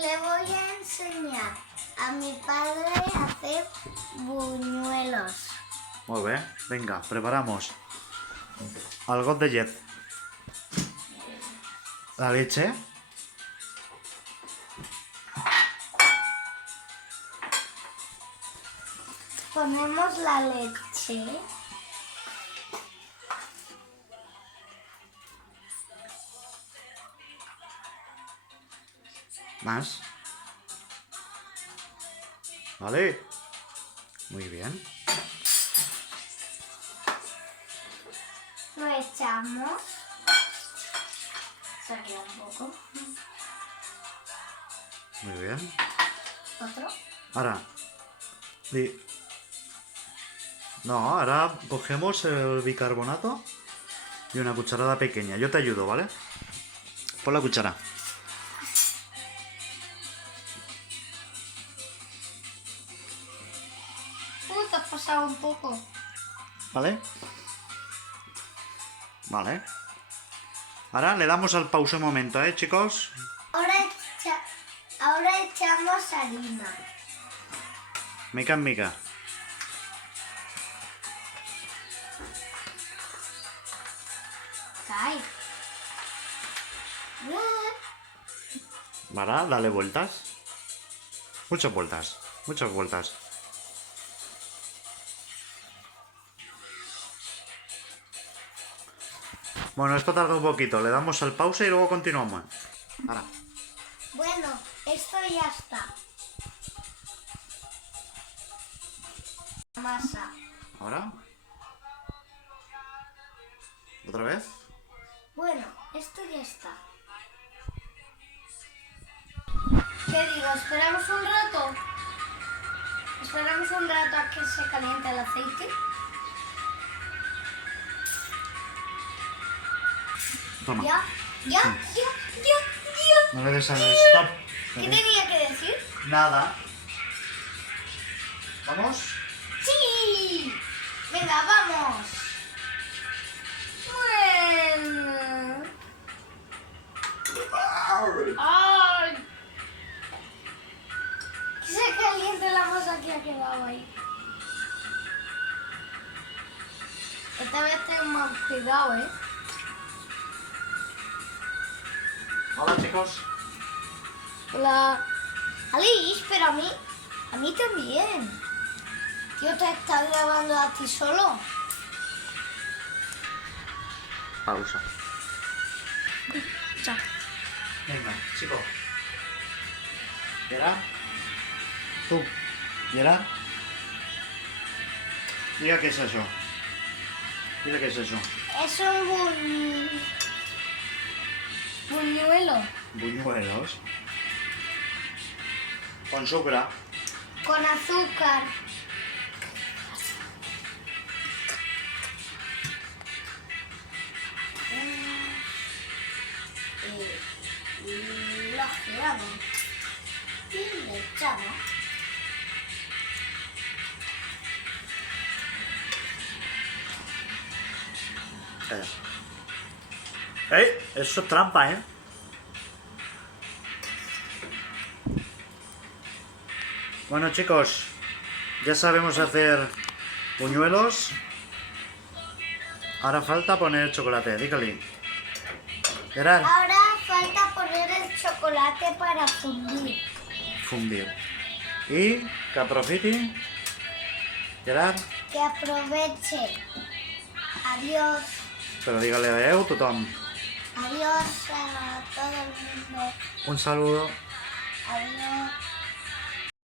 Le voy a enseñar a mi padre a hacer buñuelos. Muy bien, venga, preparamos el got de llet, la leche, Ponemos la leche. más, vale, muy bien, Lo echamos. Se queda un poco. muy bien. Otro. Ahora, no, ahora cogemos el bicarbonato y una cucharada pequeña. Yo te ayudo, ¿vale? Pon la cuchara. Te has pasado un poco. ¿Vale? Vale. Ahora le damos al pause un momento, ¿eh, chicos? Ahora echamos harina. Mica en mica. Cae. Ahora, dale vueltas. Muchas vueltas. Muchas vueltas. Bueno, esto tarda un poquito. Le damos al pause y luego continuamos. Ahora. Bueno, esto ya está. Masa. Ahora. ¿Otra vez? Bueno, esto ya está. ¿Qué digo? ¿Esperamos un rato? ¿Esperamos un rato a que se caliente el aceite? Toma. Ya. No le des al stop. ¿Qué tenía que decir? Nada. ¿Vamos? ¡Sí! Venga, vamos. Bueno. ¡Ay! Que se caliente la masa que ha quedado ahí. Esta vez tengo más cuidado, ¿eh? Hola, chicos. Hola. Alice, pero a mí también. Tío, ¿te estás grabando a ti solo? Pausa. Ya. Venga, chico. Gerard. Tú. Gerard. Diga qué es eso. Dile qué es eso. Es un buñuelo Buñuelos. Con sucra. con azúcar. Y lo giramos y le echamos. Eso es trampa, ¿eh? Bueno, chicos, ya sabemos hacer buñuelos. Ahora falta poner chocolate, dígale. Gerard. Ahora falta poner el chocolate para fundir. Fundir. Y que aprofiti. Gerard. Que aproveche. Adiós. Pero dígale adeu, tothom. Adiós a todo el mundo. Un saludo. Adiós.